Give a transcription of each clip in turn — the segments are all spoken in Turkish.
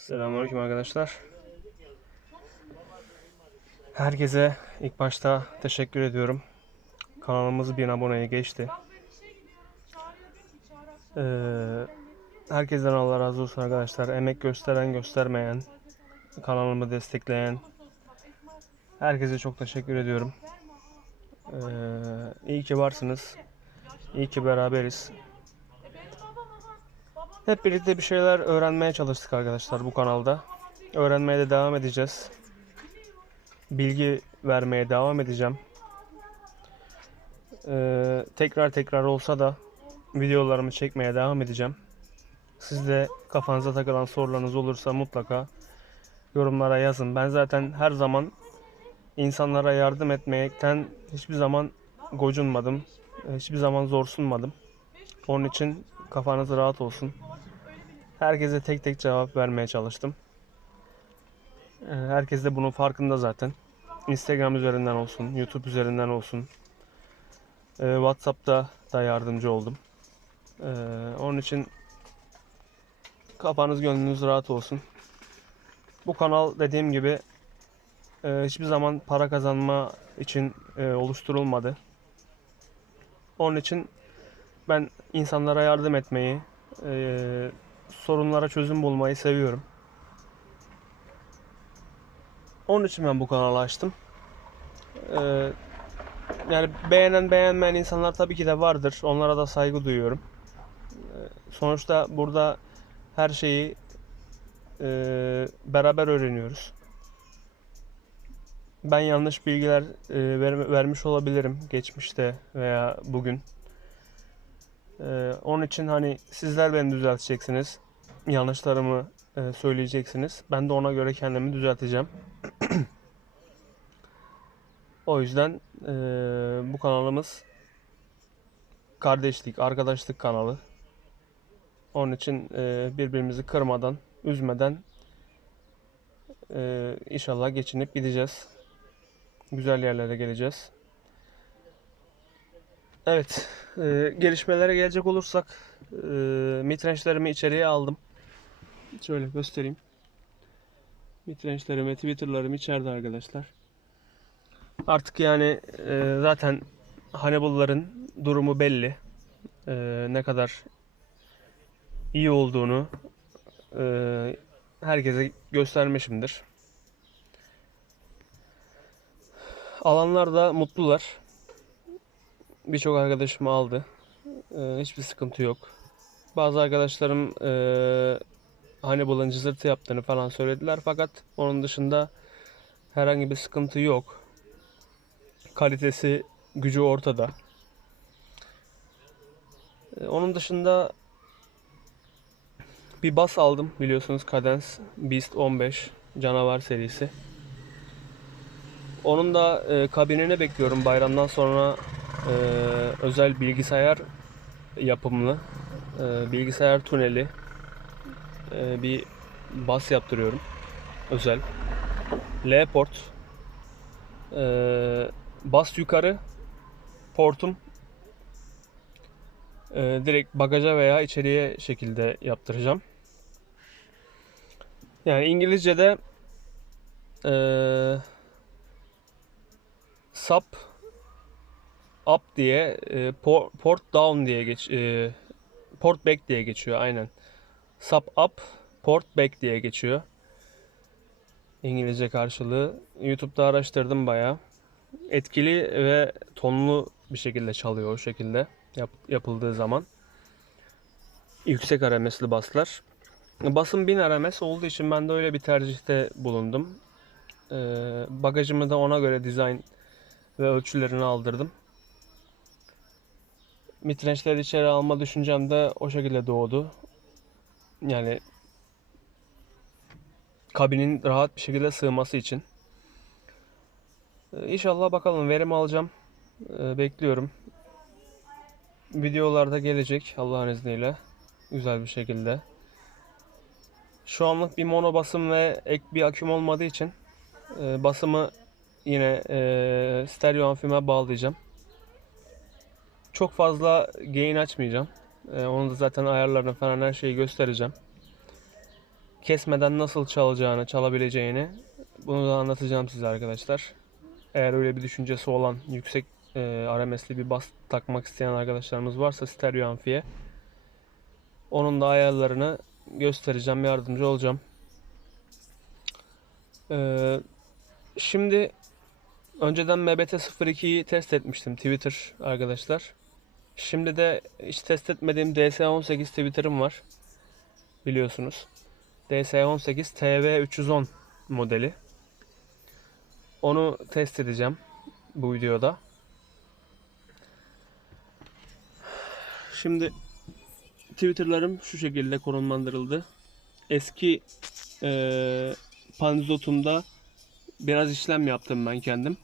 Selamünaleyküm arkadaşlar. Herkese ilk başta teşekkür ediyorum. Kanalımız 1000 aboneye geçti. Ee, herkesten Allah razı olsun arkadaşlar. Emek gösteren göstermeyen, kanalımı destekleyen herkese çok teşekkür ediyorum. Ee, iyi ki varsınız. İyi ki beraberiz. Hep birlikte bir şeyler öğrenmeye çalıştık arkadaşlar bu kanalda. Öğrenmeye de devam edeceğiz. Bilgi vermeye devam edeceğim. Ee, tekrar tekrar olsa da videolarımı çekmeye devam edeceğim. Siz de kafanıza takılan sorularınız olursa mutlaka yorumlara yazın. Ben zaten her zaman insanlara yardım etmekten hiçbir zaman gocunmadım. Hiçbir zaman zorsunmadım. Onun için kafanız rahat olsun. Herkese tek tek cevap vermeye çalıştım. Ee, Herkes de bunun farkında zaten. Instagram üzerinden olsun, YouTube üzerinden olsun. Ee, WhatsApp'ta da yardımcı oldum. Ee, Onun için kafanız gönlünüz rahat olsun. Bu kanal dediğim gibi e, hiçbir zaman para kazanma için e, oluşturulmadı. Onun için ben insanlara yardım etmeyi, e, sorunlara çözüm bulmayı seviyorum. Onun için ben bu kanalı açtım. E, yani beğenen beğenmeyen insanlar tabii ki de vardır. Onlara da saygı duyuyorum. E, sonuçta burada her şeyi e, beraber öğreniyoruz. Ben yanlış bilgiler e, ver- vermiş olabilirim geçmişte veya bugün. Ee, onun için hani sizler beni düzelteceksiniz. Yanlışlarımı e, söyleyeceksiniz. Ben de ona göre kendimi düzelteceğim. o yüzden e, bu kanalımız kardeşlik, arkadaşlık kanalı. Onun için e, birbirimizi kırmadan, üzmeden e, inşallah geçinip gideceğiz. Güzel yerlere geleceğiz. Evet, e, gelişmelere gelecek olursak e, mitrençlerimi içeriye aldım. Şöyle göstereyim. Mitrençlerimi, Twitter'larım içeride arkadaşlar. Artık yani e, zaten Hannibal'ların durumu belli. E, ne kadar iyi olduğunu e, herkese göstermişimdir. Alanlar da mutlular. Birçok arkadaşım aldı. Ee, hiçbir sıkıntı yok. Bazı arkadaşlarım ee, Hannibal'ın cızırtı yaptığını falan söylediler. Fakat onun dışında herhangi bir sıkıntı yok. Kalitesi, gücü ortada. Ee, onun dışında bir bas aldım biliyorsunuz Cadence Beast 15 canavar serisi. Onun da e, kabinini bekliyorum bayramdan sonra e, özel bilgisayar yapımlı e, bilgisayar tuneli e, bir bas yaptırıyorum özel L port e, bas yukarı portum e, direkt bagaja veya içeriye şekilde yaptıracağım. Yani İngilizce'de e, sub up diye e, por- port down diye geç e, port back diye geçiyor aynen. Sub up port back diye geçiyor. İngilizce karşılığı. YouTube'da araştırdım bayağı. Etkili ve tonlu bir şekilde çalıyor o şekilde yap- yapıldığı zaman. Yüksek RMS'li baslar. Basın 1000 RMS olduğu için ben de öyle bir tercihte bulundum. Ee, bagajımı da ona göre dizayn ve ölçülerini aldırdım. Mitrençleri içeri alma düşüncem de o şekilde doğdu. Yani kabinin rahat bir şekilde sığması için. Ee, İnşallah bakalım verim alacağım. Ee, bekliyorum. Videolarda gelecek Allah'ın izniyle. Güzel bir şekilde. Şu anlık bir mono basım ve ek bir aküm olmadığı için e, basımı yine e, stereo amfime bağlayacağım. Çok fazla gain açmayacağım. E, onu da zaten ayarlarını falan her şeyi göstereceğim. kesmeden nasıl çalacağını, çalabileceğini bunu da anlatacağım size arkadaşlar. Eğer öyle bir düşüncesi olan yüksek e, RMS'li bir bas takmak isteyen arkadaşlarımız varsa stereo amfiye onun da ayarlarını göstereceğim, yardımcı olacağım. Ee, şimdi önceden MBT 02'yi test etmiştim Twitter arkadaşlar. Şimdi de hiç test etmediğim DS18 Twitter'ım var. Biliyorsunuz. DS18 TV310 modeli. Onu test edeceğim bu videoda. Şimdi Twitter'larım şu şekilde konumlandırıldı. Eski eee Panzotum'da biraz işlem yaptım ben kendim.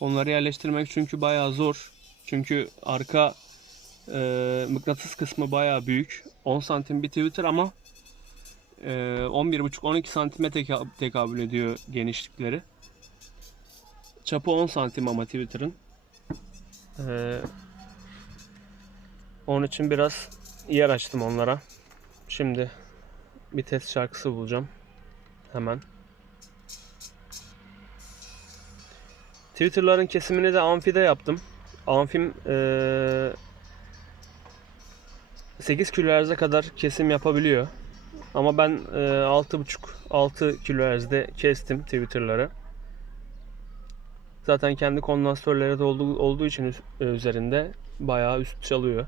Onları yerleştirmek çünkü bayağı zor. Çünkü arka eee, mıknatıs kısmı bayağı büyük. 10 santim bir Twitter ama eee 11,5-12 santime teka- tekabül ediyor genişlikleri. Çapı 10 santim ama Twitter'ın. Eee, onun için biraz yer açtım onlara. Şimdi bir test şarkısı bulacağım. Hemen. Twitter'ların kesimini de amfide yaptım. Amfim eee 8 kHz'e kadar kesim yapabiliyor. Ama ben eee 6.5-6 kHz'de kestim Twitter'ları. Zaten kendi kondansatörleri de olduğu, olduğu için e, üzerinde bayağı üst çalıyor.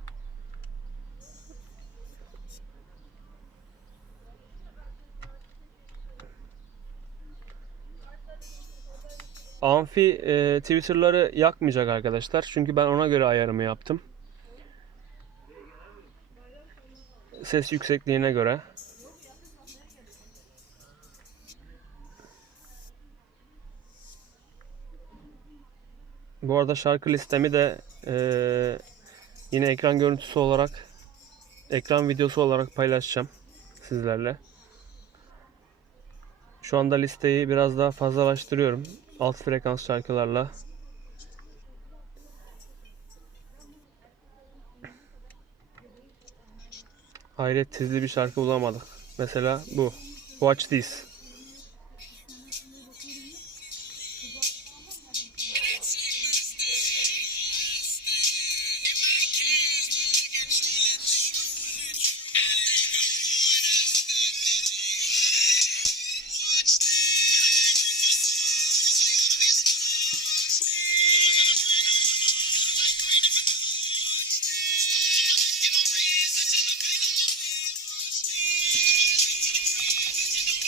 Amfi e, Twitter'ları yakmayacak arkadaşlar. Çünkü ben ona göre ayarımı yaptım. Ses yüksekliğine göre. Bu arada şarkı listemi de e, yine ekran görüntüsü olarak ekran videosu olarak paylaşacağım sizlerle. Şu anda listeyi biraz daha fazlalaştırıyorum. Alt frekans şarkılarla. Hayret tizli bir şarkı bulamadık. Mesela bu. Watch This.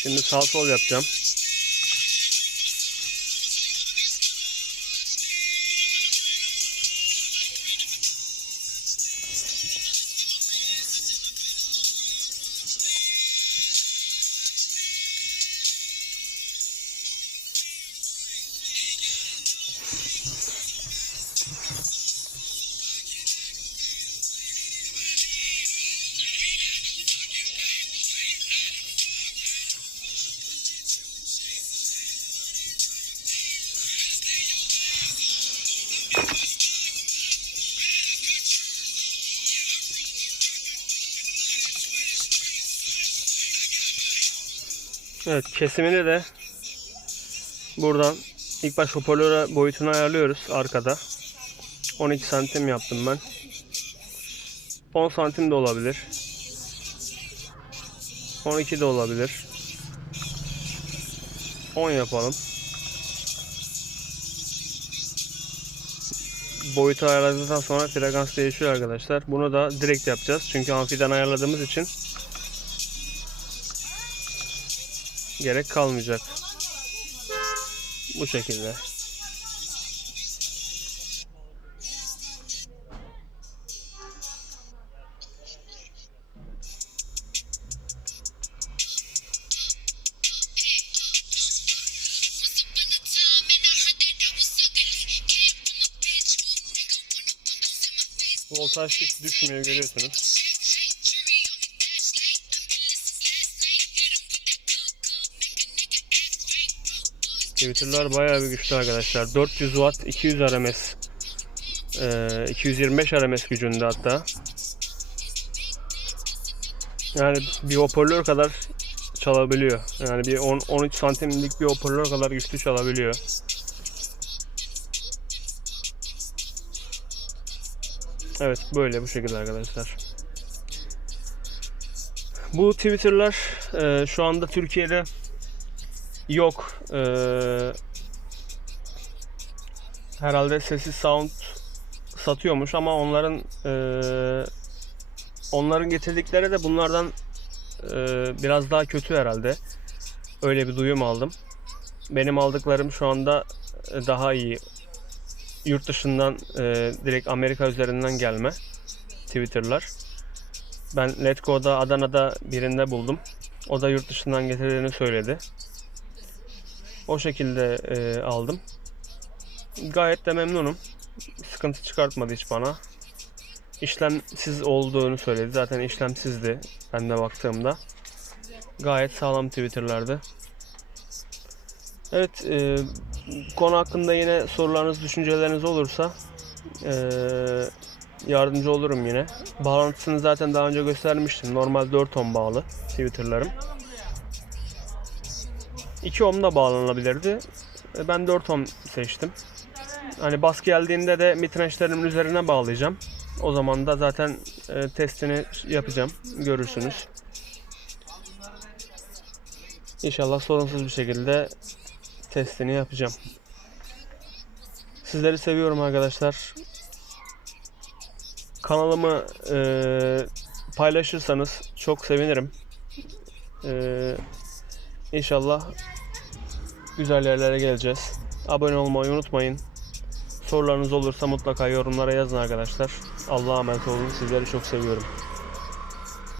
Şimdi sağ sol yapacağım. Evet kesimini de buradan ilk baş hoparlöre boyutunu ayarlıyoruz arkada. 12 santim yaptım ben. 10 santim de olabilir. 12 de olabilir. 10 yapalım. Boyutu ayarladıktan sonra frekans değişiyor arkadaşlar. Bunu da direkt yapacağız. Çünkü amfiden ayarladığımız için gerek kalmayacak. Bu şekilde. Voltaj hiç düşmüyor görüyorsunuz. Twitter'lar bayağı bir güçlü arkadaşlar. 400 watt, 200 RMS, eee, 225 RMS gücünde hatta. Yani bir hoparlör kadar çalabiliyor. Yani bir 10 13 santimlik bir hoparlör kadar güçlü çalabiliyor. Evet böyle bu şekilde arkadaşlar. Bu Twitter'lar e, şu anda Türkiye'de yok. E, herhalde sessiz sound satıyormuş ama onların e, onların getirdikleri de bunlardan e, biraz daha kötü herhalde. Öyle bir duyum aldım. Benim aldıklarım şu anda e, daha iyi. Yurt dışından e, direkt Amerika üzerinden gelme Twitter'lar. Ben Letgo'da Adana'da birinde buldum. O da yurt dışından getirdiğini söyledi. O şekilde e, aldım. Gayet de memnunum. Sıkıntı çıkartmadı hiç bana. İşlemsiz olduğunu söyledi. Zaten işlemsizdi ben de baktığımda. Gayet sağlam Twitter'lardı. Evet, e, konu hakkında yine sorularınız, düşünceleriniz olursa e, yardımcı olurum yine. Bağlantısını zaten daha önce göstermiştim. Normal 4 ohm bağlı Twitter'larım. 2 ohm da bağlanabilirdi. E, Ben 4 ohm seçtim. Hani bas geldiğinde de mitrençlerimin üzerine bağlayacağım. O zaman da zaten e, testini yapacağım. Görürsünüz. İnşallah sorunsuz bir şekilde testini yapacağım. Sizleri seviyorum arkadaşlar. Kanalımı e, paylaşırsanız çok sevinirim. E, inşallah güzel yerlere geleceğiz. Abone olmayı unutmayın. Sorularınız olursa mutlaka yorumlara yazın arkadaşlar. Allah'a emanet olun. Sizleri çok seviyorum.